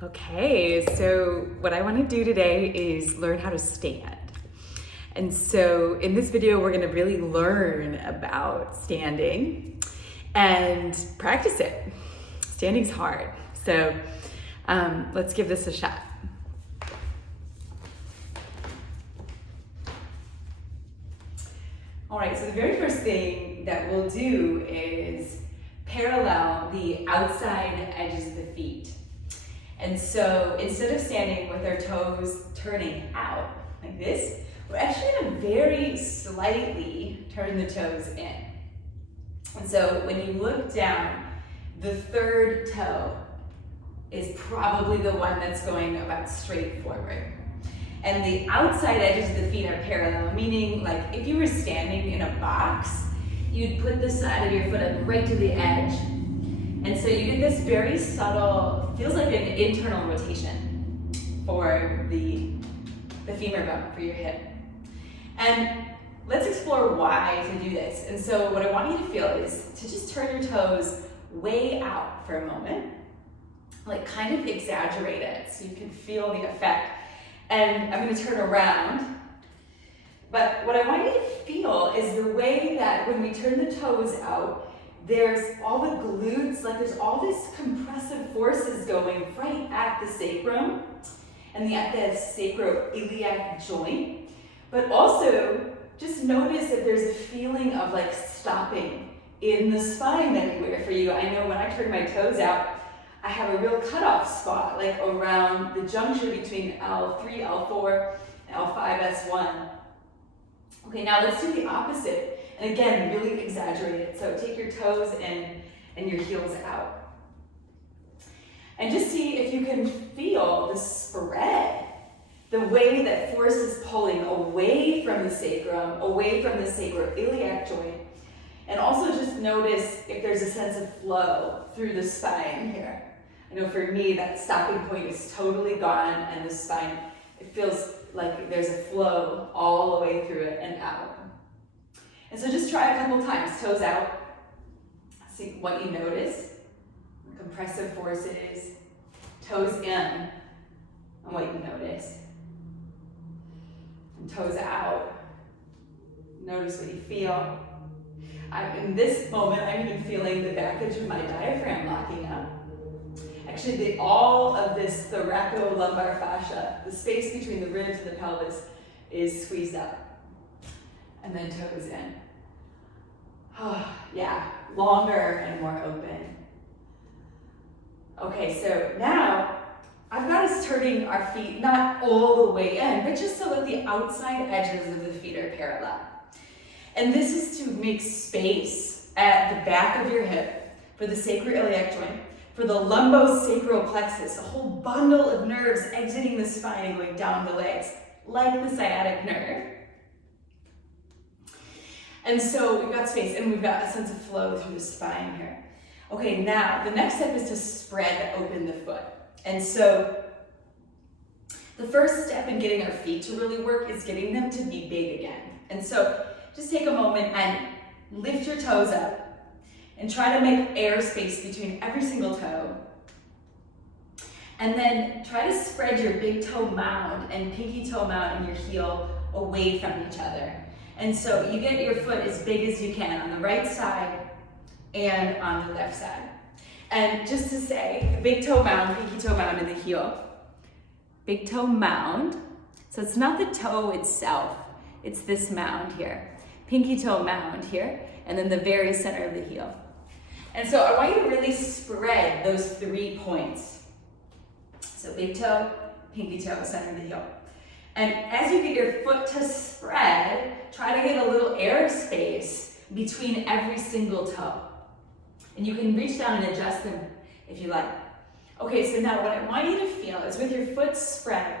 Okay, so what I want to do today is learn how to stand. And so in this video, we're going to really learn about standing and practice it. Standing's hard, so let's give this a shot. All right, so the very first thing that we'll do is parallel the outside edges of the feet. And so instead of standing with our toes turning out like this, we're actually going to very slightly turn the toes in. And so when you look down, the third toe is probably the one that's going about straight forward. And the outside edges of the feet are parallel, meaning like if you were standing in a box, you'd put the side of your foot up right to the edge. And so you get this very subtle, feels like an internal rotation for the femur bone, for your hip. And let's explore why to do this. And so what I want you to feel is to just turn your toes way out for a moment, like kind of exaggerate it so you can feel the effect. And I'm going to turn around. But what I want you to feel is the way that when we turn the toes out, there's all the glutes, like there's all these compressive forces going right at the sacrum and at the sacroiliac joint. But also, just notice that there's a feeling of like stopping in the spine anywhere for you. I know when I turn my toes out, I have a real cutoff spot, like around the juncture between L3, L4, and L5, S1. Okay, now let's do the opposite. And again, really exaggerate it. So take your toes in and your heels out. And just see if you can feel the spread, the way that force is pulling away from the sacrum, away from the sacroiliac joint. And also just notice if there's a sense of flow through the spine here. I know for me, that stopping point is totally gone, and the spine, it feels like there's a flow all the way through it and out. And so just try a couple times, toes out, see what you notice, compressive forces, toes in, and what you notice. And toes out, notice what you feel. In this moment, I'm even feeling the back edge of my diaphragm locking up. Actually, all of this thoracolumbar fascia, the space between the ribs and the pelvis, is squeezed up. And then toes in. Oh, yeah, longer and more open. Okay, so now I've got us turning our feet not all the way in, but just so that the outside edges of the feet are parallel. And this is to make space at the back of your hip for the sacroiliac joint, for the lumbosacral plexus, a whole bundle of nerves exiting the spine and going down the legs, like the sciatic nerve. And so we've got space and we've got a sense of flow through the spine here. Okay, now the next step is to spread open the foot. And so the first step in getting our feet to really work is getting them to be big again. And so just take a moment and lift your toes up and try to make air space between every single toe. And then try to spread your big toe mound and pinky toe mound and your heel away from each other. And so you get your foot as big as you can on the right side and on the left side. And just to say, big toe mound, pinky toe mound, and the heel. Big toe mound. So it's not the toe itself, it's this mound here. Pinky toe mound here, and then the very center of the heel. And so I want you to really spread those 3 points. So big toe, pinky toe, center of the heel. And as you get your foot to spread, try to get a little air space between every single toe. And you can reach down and adjust them if you like. Okay, so now what I want you to feel is with your foot spread,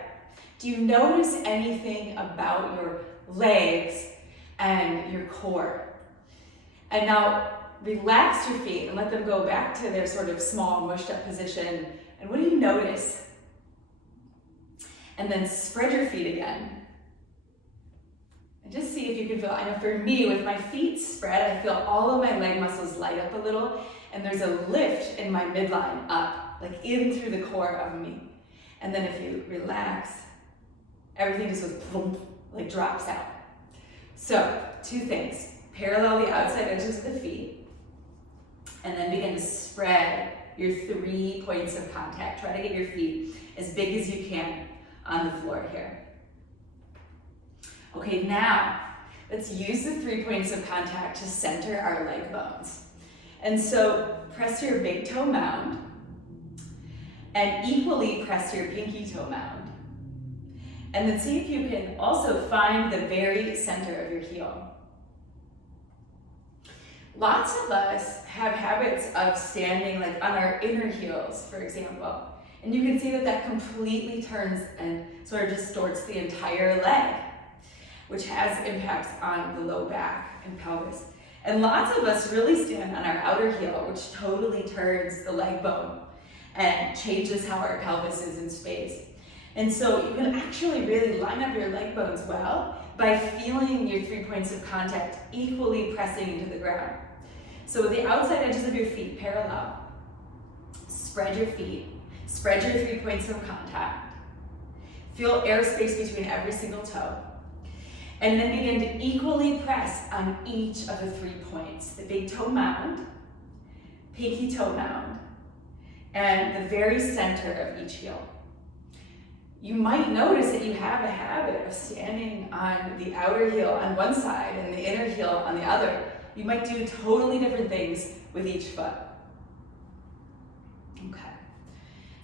do you notice anything about your legs and your core? And now relax your feet and let them go back to their sort of small, mushed up position. And what do you notice? And then spread your feet again. And just see if you can feel, I know for me, with my feet spread, I feel all of my leg muscles light up a little, and there's a lift in my midline up. like in through the core of me. And then if you relax, everything just goes plump, like drops out. So 2 things, parallel the outside edges of the feet, and then begin to spread your 3 points of contact. Try to get your feet as big as you can on the floor here. Okay, now let's use the 3 points of contact to center our leg bones. And so press your big toe mound and equally press your pinky toe mound. And then see if you can also find the very center of your heel. Lots of us have habits of standing like on our inner heels, for example. And you can see that that completely turns and sort of distorts the entire leg, which has impacts on the low back and pelvis. And lots of us really stand on our outer heel, which totally turns the leg bone and changes how our pelvis is in space. And so you can actually really line up your leg bones well by feeling your 3 points of contact equally pressing into the ground. So with the outside edges of your feet parallel, spread your feet, spread your 3 points of contact. Feel airspace between every single toe. And then begin to equally press on each of the 3 points. The big toe mound, pinky toe mound, and the very center of each heel. You might notice that you have a habit of standing on the outer heel on one side and the inner heel on the other. You might do totally different things with each foot. Okay.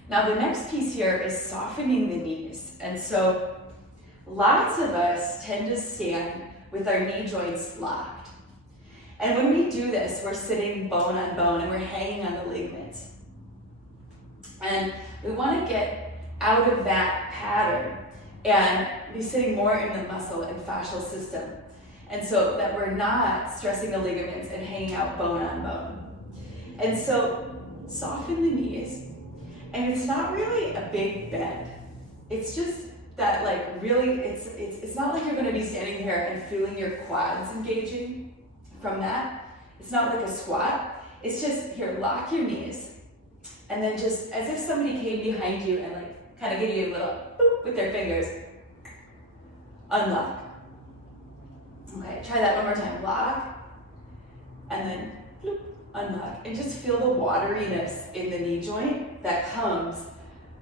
Now the next piece here is softening the knees. And so lots of us tend to stand with our knee joints locked. And when we do this, we're sitting bone on bone and we're hanging on the ligaments. And we want to get out of that pattern and be sitting more in the muscle and fascial system. And so that we're not stressing the ligaments and hanging out bone on bone. And so soften the knees. And it's not really a big bend. It's just that like really, it's not like you're going to be standing here and feeling your quads engaging from that. It's not like a squat. It's just here, lock your knees. And then just as if somebody came behind you and like kind of give you a little boop with their fingers. Unlock. Okay, try that one more time. Lock. And then bloop, unlock. And just feel the wateriness in the knee joint that comes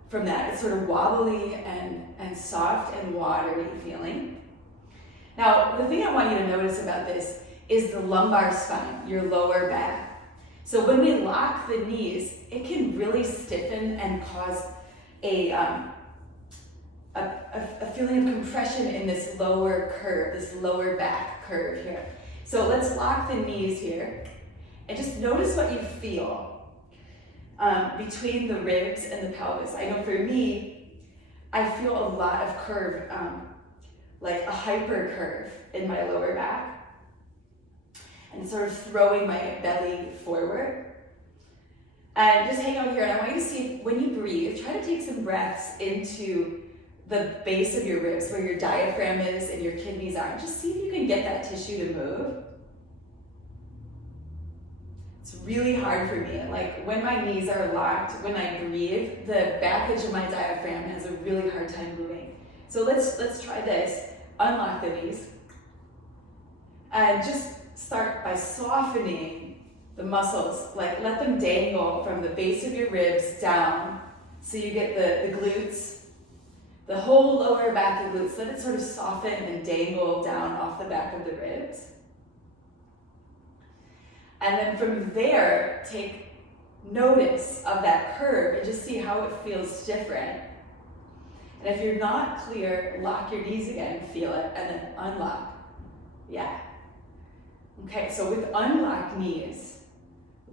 from that. It's sort of wobbly and soft and watery feeling. Now, the thing I want you to notice about this is the lumbar spine, your lower back. So when we lock the knees, it can really stiffen and cause a feeling of compression in this lower curve, this lower back curve here. So let's lock the knees here and just notice what you feel between the ribs and the pelvis. I know for me, I feel a lot of curve, like a hyper curve in my lower back. And sort of throwing my belly forward. And just hang out here, and I want you to see, when you breathe, try to take some breaths into the base of your ribs, where your diaphragm is and your kidneys are. Just see if you can get that tissue to move. It's really hard for me. Like when my knees are locked, when I breathe, the back edge of my diaphragm has a really hard time moving. So let's try this. Unlock the knees. And just start by softening the muscles, like let them dangle from the base of your ribs down so you get the glutes, the whole lower back of the glutes. Let it sort of soften and dangle down off the back of the ribs. And then from there, take notice of that curve and just see how it feels different. And if you're not clear, lock your knees again, feel it, and then unlock. Yeah. Okay, so with unlocked knees,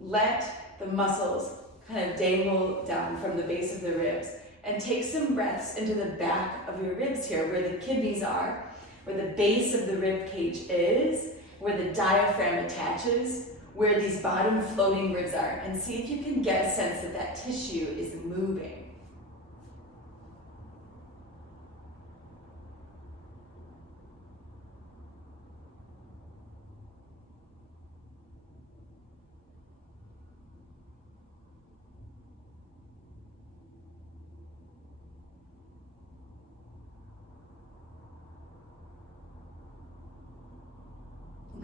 let the muscles kind of dangle down from the base of the ribs and take some breaths into the back of your ribs here, where the kidneys are, where the base of the rib cage is, where the diaphragm attaches, where these bottom floating ribs are, and see if you can get a sense that that tissue is moving.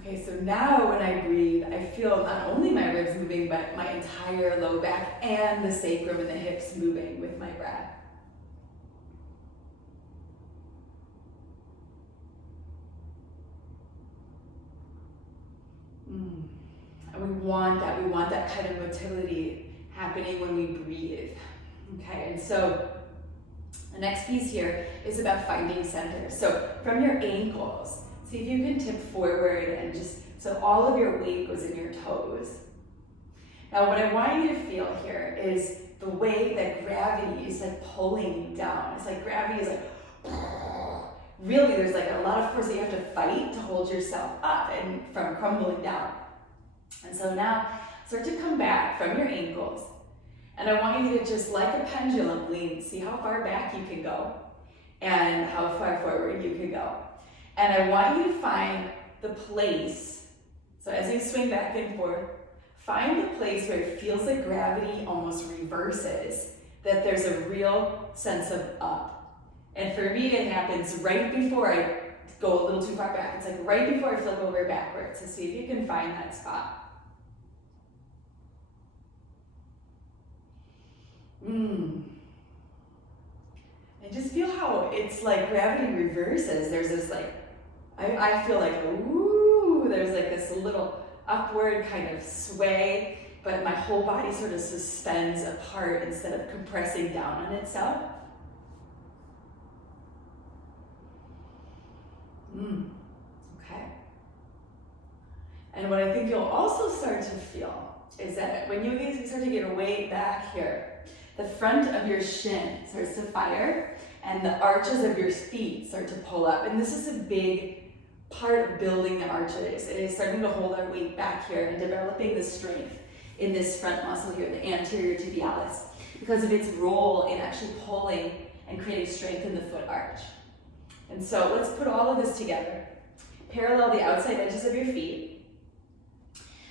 Okay, so now when I breathe, I feel not only my ribs moving, but my entire low back and the sacrum and the hips moving with my breath. And we want that kind of motility happening when we breathe. Okay, and so the next piece here is about finding center. So from your ankles, see if you can tip forward and just, so all of your weight goes in your toes. Now what I want you to feel here is the way that gravity is like pulling you down. It's like gravity is like, really there's like a lot of force that you have to fight to hold yourself up and from crumbling down. And so now start to come back from your ankles. And I want you to just like a pendulum lean, see how far back you can go and how far forward you can go. And I want you to find the place, so as you swing back and forth, find the place where it feels like gravity almost reverses, that there's a real sense of up. And for me, it happens right before I go a little too far back. It's like right before I flip over backwards. So see if you can find that spot. And just feel how it's like gravity reverses. There's this like, I feel like, ooh, there's like this little upward kind of sway, but my whole body sort of suspends apart instead of compressing down on itself. Okay. And what I think you'll also start to feel is that when you start to get a weight back here, the front of your shin starts to fire and the arches of your feet start to pull up. And this is a big part of building the arches. It is starting to hold our weight back here and developing the strength in this front muscle here, the anterior tibialis, because of its role in actually pulling and creating strength in the foot arch. And so let's put all of this together. Parallel the outside edges of your feet.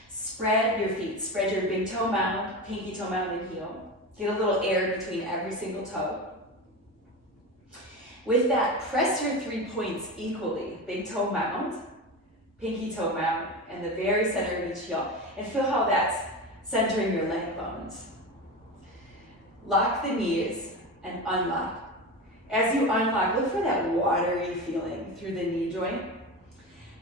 Spread your feet. Spread your big toe mound, pinky toe mound, and heel. Get a little air between every single toe. With that, press your 3 points equally. Big toe mound, pinky toe mound, and the very center of each heel. And feel how that's centering your leg bones. Lock the knees and unlock. As you unlock, look for that watery feeling through the knee joint.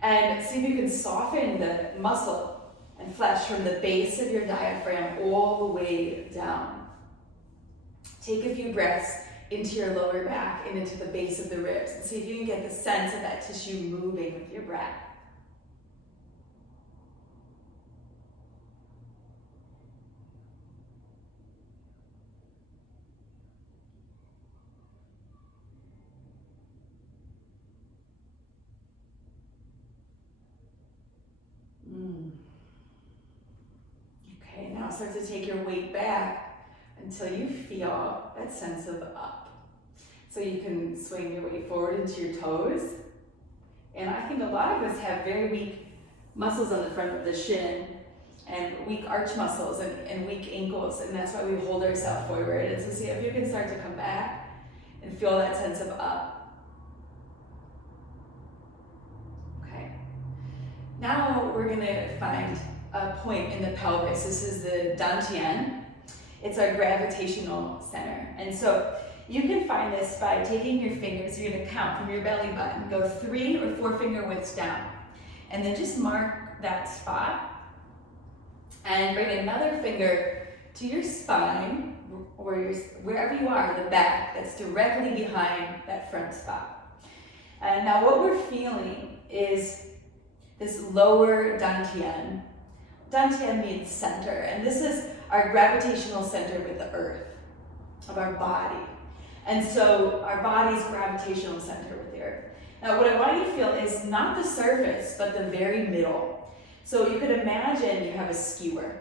And see if you can soften the muscle and flesh from the base of your diaphragm all the way down. Take a few breaths into your lower back and into the base of the ribs. And see if you can get the sense of that tissue moving with your breath. Okay, now start to take your weight back until you feel that sense of up. So you can swing your weight forward into your toes. And I think a lot of us have very weak muscles on the front of the shin and weak arch muscles and weak ankles, and that's why we hold ourselves forward. And so see if you can start to come back and feel that sense of up. Okay. Now we're gonna find a point in the pelvis. This is the dantian. It's our gravitational center. And so you can find this by taking your fingers. You're gonna count from your belly button, go 3 or 4 finger widths down, and then just mark that spot. And bring another finger to your spine, or wherever you are, the back, that's directly behind that front spot. And now what we're feeling is this lower dantian. Dantian means center, and this is our gravitational center with the earth of our body. And so our body's gravitational center with the earth. Now what I want you to feel is not the surface, but the very middle. So you could imagine you have a skewer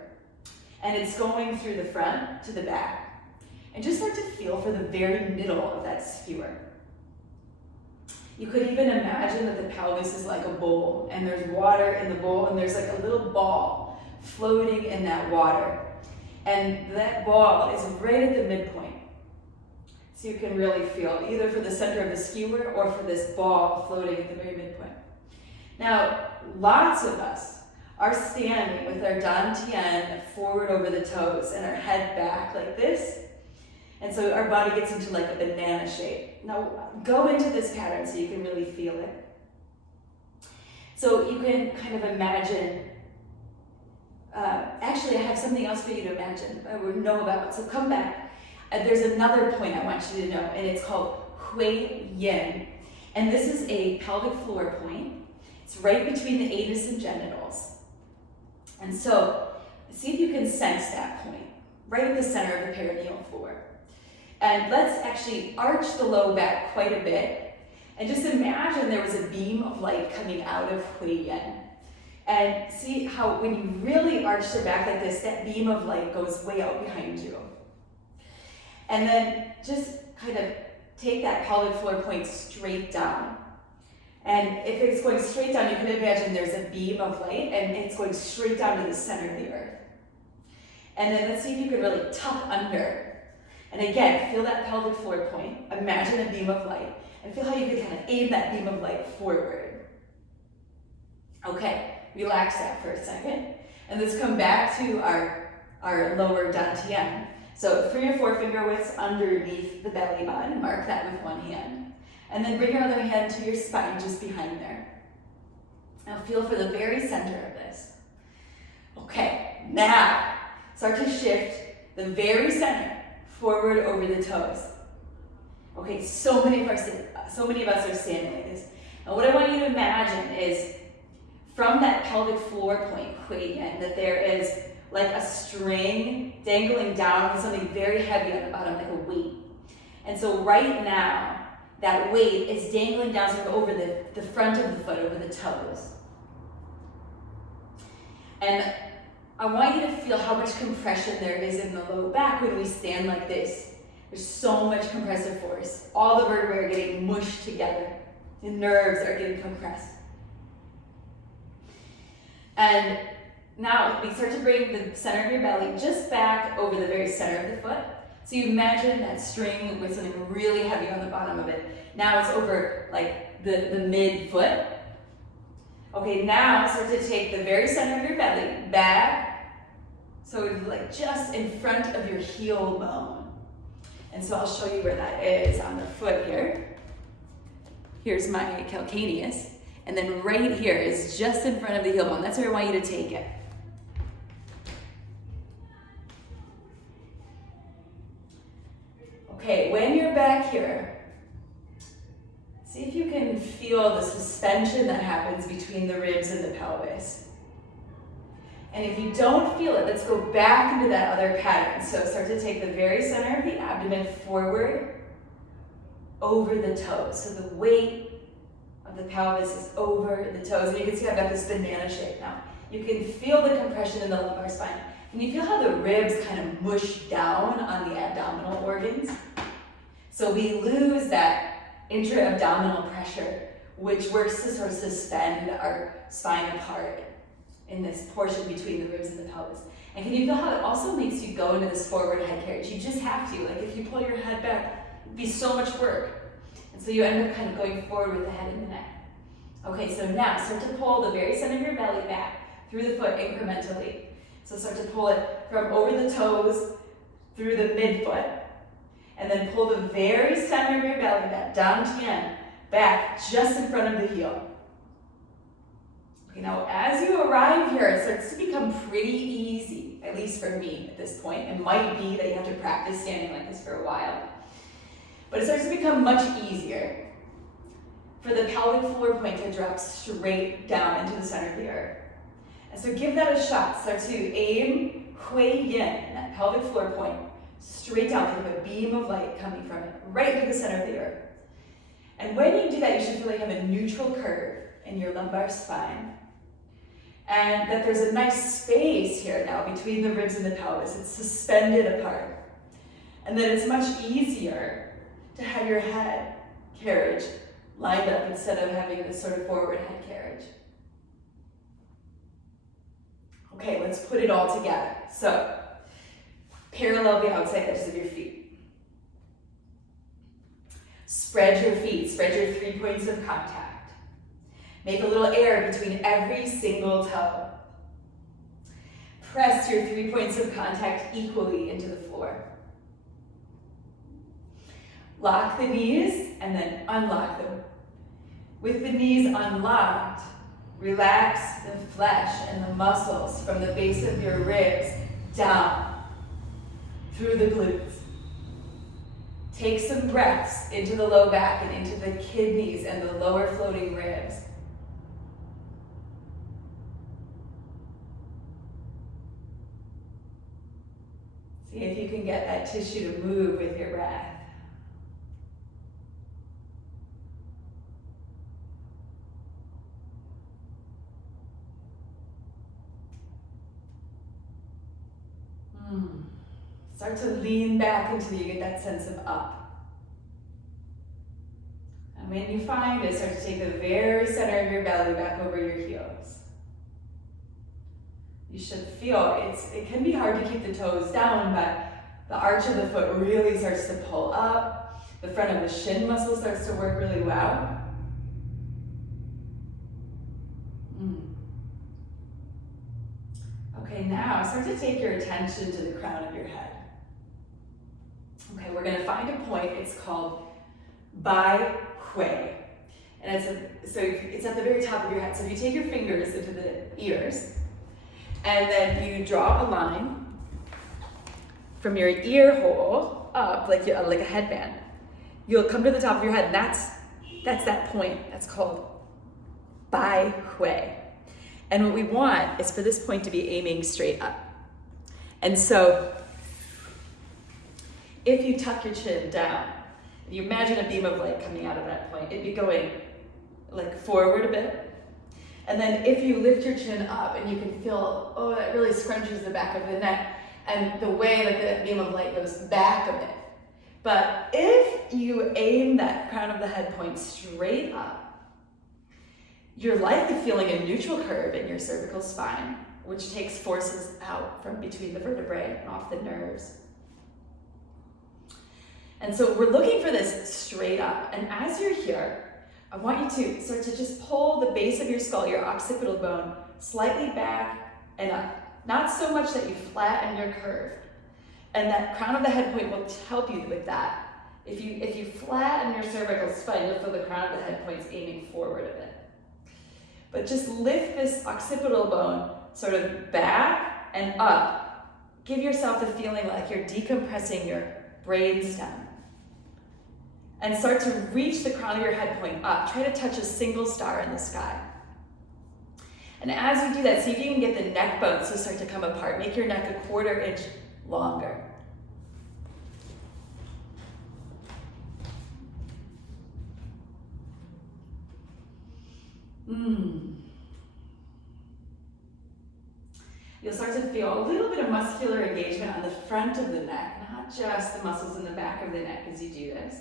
and it's going through the front to the back. And just start to feel for the very middle of that skewer. You could even imagine that the pelvis is like a bowl and there's water in the bowl and there's like a little ball floating in that water. And that ball is right at the midpoint. So you can really feel either for the center of the skewer or for this ball floating at the very midpoint. Now, lots of us are standing with our dantian forward over the toes and our head back like this. And so our body gets into like a banana shape. Now, go into this pattern so you can really feel it. So you can kind of imagine, actually I have something else for you to imagine, or know about, so come back. There's another point I want you to know, and it's called Widen. And this is a pelvic floor point. It's right between the anus and genitals. And so, see if you can sense that point, right at the center of the perineal floor. And let's actually arch the low back quite a bit, and just imagine there was a beam of light coming out of Widen. And see how when you really arch the back like this, that beam of light goes way out behind you. And then just kind of take that pelvic floor point straight down. And if it's going straight down, you can imagine there's a beam of light and it's going straight down to the center of the earth. And then let's see if you can really tuck under. And again, feel that pelvic floor point. Imagine a beam of light. And feel how you can kind of aim that beam of light forward. Okay, relax that for a second. And let's come back to our lower dantian. So 3 or 4 finger widths underneath the belly button. Mark that with one hand. And then bring your other hand to your spine just behind there. Now feel for the very center of this. Okay, now start to shift the very center forward over the toes. Okay, so many of us are standing like this. Now what I want you to imagine is from that pelvic floor point, Widen, that there is like a string dangling down with something very heavy on the bottom, like a weight. And so right now, that weight is dangling down sort of over the front of the foot, over the toes. And I want you to feel how much compression there is in the low back when we stand like this. There's so much compressive force. All the vertebrae are getting mushed together. The nerves are getting compressed. And now we start to bring the center of your belly just back over the very center of the foot. So you imagine that string with something really heavy on the bottom of it. Now it's over like the mid-foot. Okay, now start to take the very center of your belly back. So it's like just in front of your heel bone. And so I'll show you where that is on the foot here. Here's my calcaneus. And then right here is just in front of the heel bone. That's where I want you to take it. Okay, when you're back here, see if you can feel the suspension that happens between the ribs and the pelvis. And if you don't feel it, let's go back into that other pattern. So start to take the very center of the abdomen forward over the toes. So the weight of the pelvis is over the toes. And you can see I've got this banana shape now. You can feel the compression in the lumbar spine. Can you feel how the ribs kind of mush down on the abdominal organs? So we lose that intra-abdominal pressure, which works to sort of suspend our spine apart in this portion between the ribs and the pelvis. And can you feel how it also makes you go into this forward head carriage? You just have to. Like if you pull your head back, it'd be so much work. And so you end up kind of going forward with the head and the neck. Okay, so now start to pull the very center of your belly back through the foot incrementally. So start to pull it from over the toes through the midfoot. And then pull the very center of your belly, that dantian, back just in front of the heel. Okay, now as you arrive here, it starts to become pretty easy, at least for me at this point. It might be that you have to practice standing like this for a while. But it starts to become much easier for the pelvic floor point to drop straight down into the center of the earth. And so give that a shot. Start to aim Widen, that pelvic floor point, straight down. Think of a beam of light coming from it, right to the center of the earth. And when you do that, you should feel like you have a neutral curve in your lumbar spine. And that there's a nice space here now between the ribs and the pelvis. It's suspended apart. And that it's much easier to have your head carriage lined up instead of having this sort of forward head carriage. Okay, let's put it all together. So, parallel the outside edges of your feet. Spread your feet, spread your 3 points of contact. Make a little air between every single toe. Press your 3 points of contact equally into the floor. Lock the knees and then unlock them. With the knees unlocked, relax the flesh and the muscles from the base of your ribs down through the glutes. Take some breaths into the low back and into the kidneys and the lower floating ribs. See if you can get that tissue to move with your breath. Start to lean back until you get that sense of up. And when you find it, start to take the very center of your belly back over your heels. You should feel, it can be hard to keep the toes down, but the arch of the foot really starts to pull up. The front of the shin muscle starts to work really well. Okay, now start to take your attention to the crown of your head. Okay, we're going to find a point. It's called Widen. And it's at the very top of your head. So if you take your fingers into the ears, and then you draw a line from your ear hole up, like a headband, you'll come to the top of your head, and that's that point. That's called Widen. And what we want is for this point to be aiming straight up. And so if you tuck your chin down, and you imagine a beam of light coming out of that point, it'd be going like forward a bit. And then if you lift your chin up and you can feel, oh, that really scrunches the back of the neck, and the way that the beam of light goes back a bit. But if you aim that crown of the head point straight up, you're likely feeling a neutral curve in your cervical spine, which takes forces out from between the vertebrae and off the nerves. And so we're looking for this straight up. And as you're here, I want you to start to just pull the base of your skull, your occipital bone, slightly back and up. Not so much that you flatten your curve. And that crown of the head point will help you with that. If you flatten your cervical spine, you'll feel the crown of the head point's aiming forward a bit. But just lift this occipital bone sort of back and up. Give yourself the feeling like you're decompressing your brainstem. And start to reach the crown of your head point up. Try to touch a single star in the sky. And as you do that, see if you can get the neck bones to start to come apart. Make your neck a 1/4 inch longer. You'll start to feel a little bit of muscular engagement on the front of the neck, not just the muscles in the back of the neck as you do this.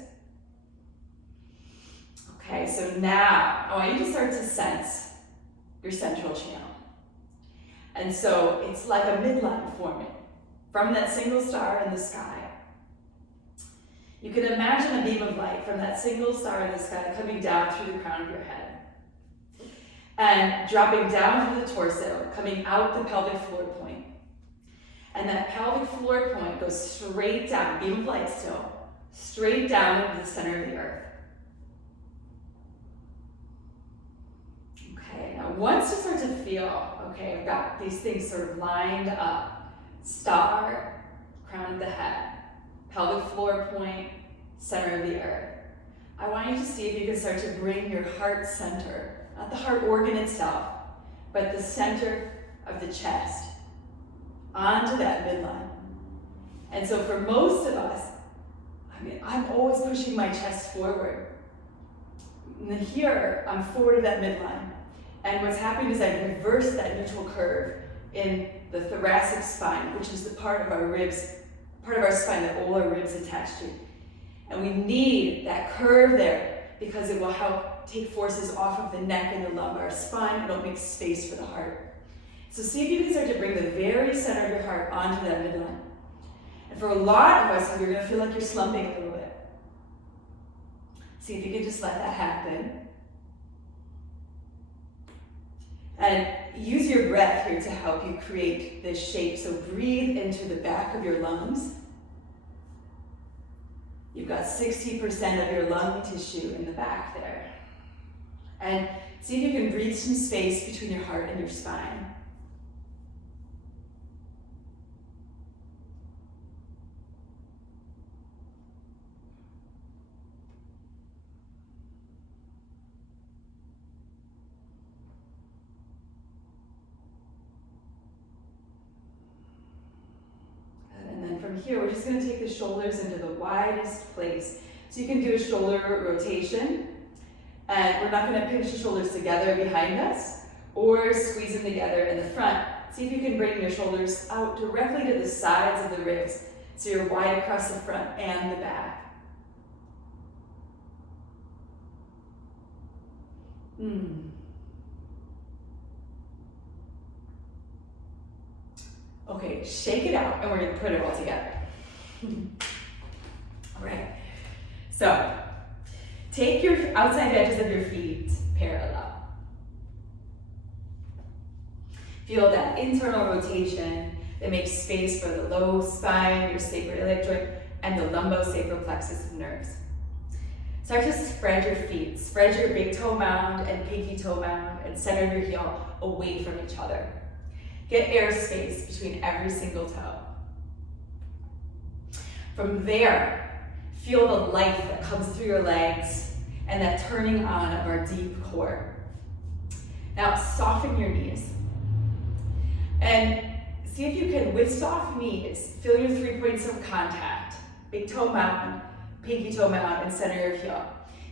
Okay, so now I want you to start to sense your central channel. And so it's like a midline forming from that single star in the sky. You can imagine a beam of light from that single star in the sky coming down through the crown of your head and dropping down through the torso, coming out the pelvic floor point. And that pelvic floor point goes straight down, beam of light still, straight down into the center of the earth. Okay, now once you start to feel, okay, I've got these things sort of lined up, star, crown of the head, pelvic floor point, center of the earth. I want you to see if you can start to bring your heart center, not the heart organ itself, but the center of the chest onto that midline. And so for most of us, I'm always pushing my chest forward. And then here, I'm forward of that midline. And what's happening is I've reversed that neutral curve in the thoracic spine, which is the part of our ribs, part of our spine that all our ribs attach to. And we need that curve there because it will help take forces off of the neck and the lumbar spine. It'll make space for the heart. So see if you can start to bring the very center of your heart onto that midline. And for a lot of us, you're going to feel like you're slumping a little bit. See if you can just let that happen. And use your breath here to help you create this shape. So breathe into the back of your lungs. You've got 60% of your lung tissue in the back there. And see if you can breathe some space between your heart and your spine. From here, we're just going to take the shoulders into the widest place. So you can do a shoulder rotation, and we're not going to pinch the shoulders together behind us or squeeze them together in the front. See if you can bring your shoulders out directly to the sides of the ribs so you're wide across the front and the back. Okay, shake it out, and we're going to put it all together. All right. So, take your outside edges of your feet parallel. Feel that internal rotation that makes space for the low spine, your sacroiliac joint, and the lumbosacral plexus nerves. Start to spread your feet. Spread your big toe mound and pinky toe mound and center your heel away from each other. Get air space between every single toe. From there, feel the life that comes through your legs and that turning on of our deep core. Now, soften your knees. And see if you can, with soft knees, feel your 3 points of contact. Big toe mound, pinky toe mound, and center of heel.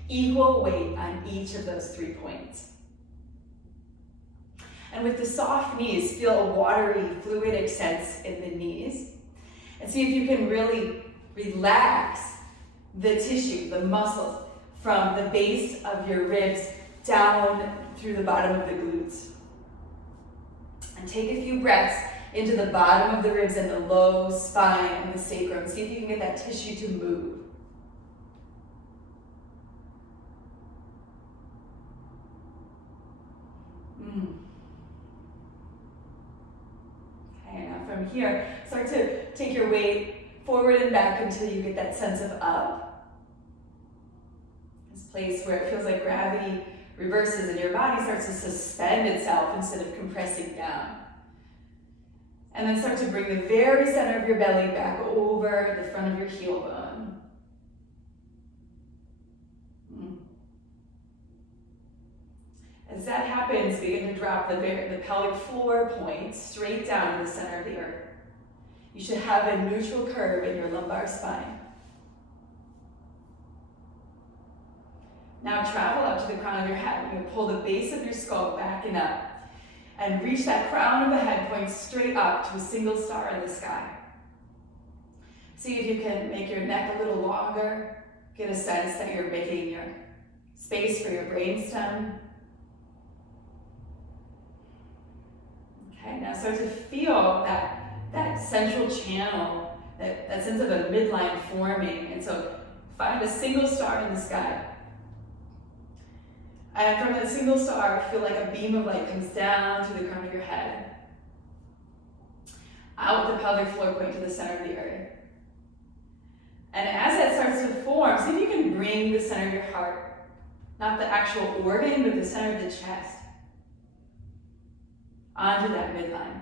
Equal weight on each of those 3 points. And with the soft knees, feel a watery, fluidic sense in the knees. And see if you can really relax the tissue, the muscles, from the base of your ribs down through the bottom of the glutes. And take a few breaths into the bottom of the ribs and the low spine and the sacrum. See if you can get that tissue to move. From here, start to take your weight forward and back until you get that sense of up. This place where it feels like gravity reverses and your body starts to suspend itself instead of compressing down. And then start to bring the very center of your belly back over the front of your heel bone. As that happens, begin to drop the pelvic floor point straight down to the center of the earth. You should have a neutral curve in your lumbar spine. Now travel up to the crown of your head. You're going to pull the base of your skull back and up and reach that crown of the head point straight up to a single star in the sky. See if you can make your neck a little longer. Get a sense that you're making your space for your brainstem. Okay, now start to feel that central channel, that sense of a midline forming. And so find a single star in the sky. And from that single star, feel like a beam of light comes down to the crown of your head. Out the pelvic floor point to the center of the earth. And as that starts to form, see if you can bring the center of your heart, not the actual organ, but the center of the chest, onto that midline.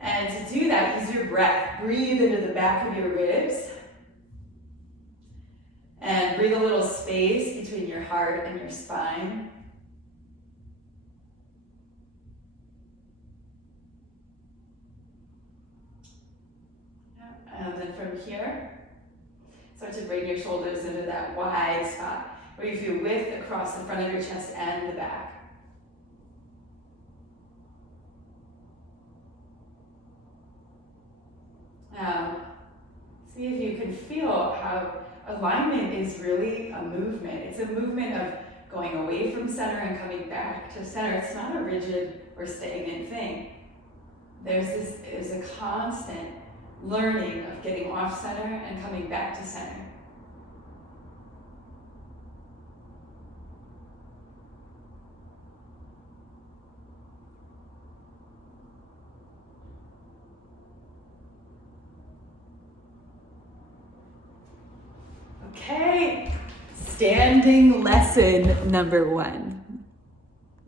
And to do that, use your breath. Breathe into the back of your ribs. And bring a little space between your heart and your spine. And then from here, start to bring your shoulders into that wide spot where you feel width across the front of your chest and the back. Now, see if you can feel how alignment is really a movement. It's a movement of going away from center and coming back to center. It's not a rigid or stagnant thing. There's a constant learning of getting off center and coming back to center. . Okay, standing lesson number 1.